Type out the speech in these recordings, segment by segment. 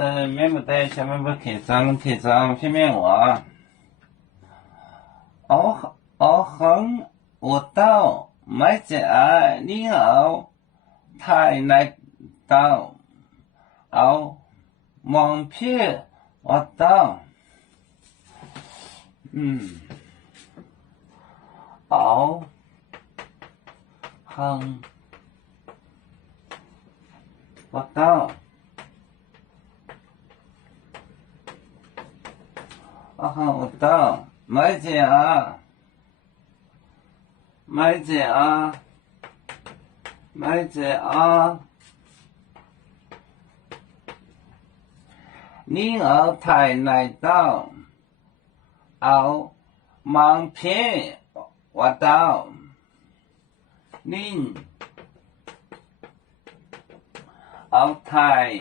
面不对，下面不刻章，片面话。我很我到买只你好太难到，我望片我到，我很我到。我到买只你好太难到，我望片我到，你好太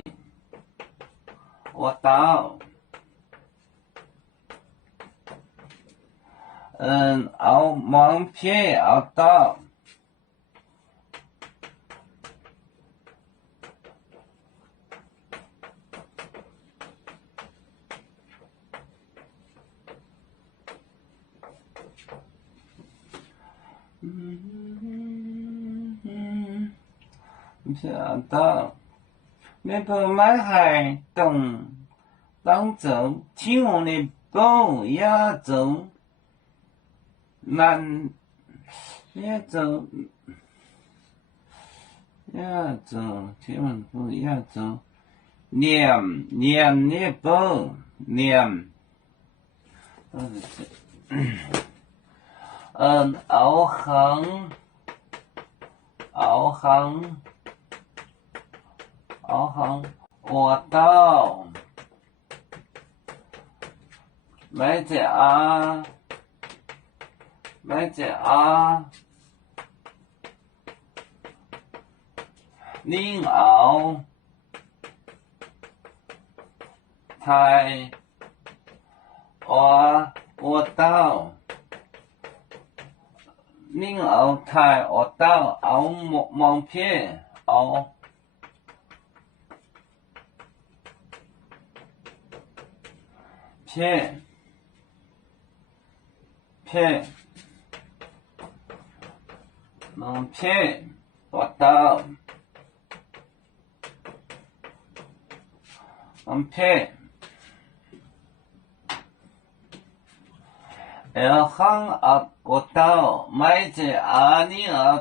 我到。我望片我到。想到你不买海东当走，听我的不要走，难要走，听我不要走，念你不念，熬行，我到，买只你熬太我到，你熬太我到，熬望片熬。片，我到，片，我到，买只你我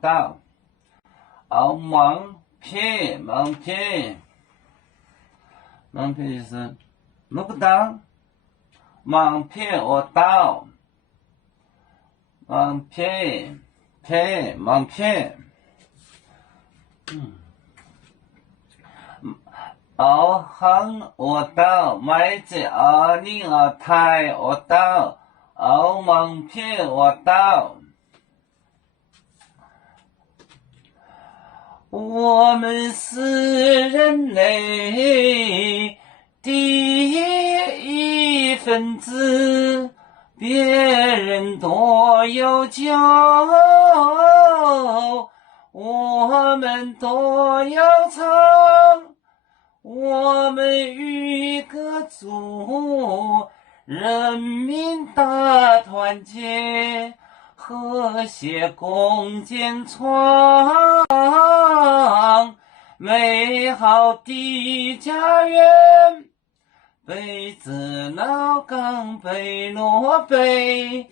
到，望片就是录不到，望片我到，望片，我到，买只你我到，望片我到。我们是人类第一分子，别人多有骄傲，我们都要唱，我们与歌组，人民大团结，和谐共建创美好的家园。北自脑港北落北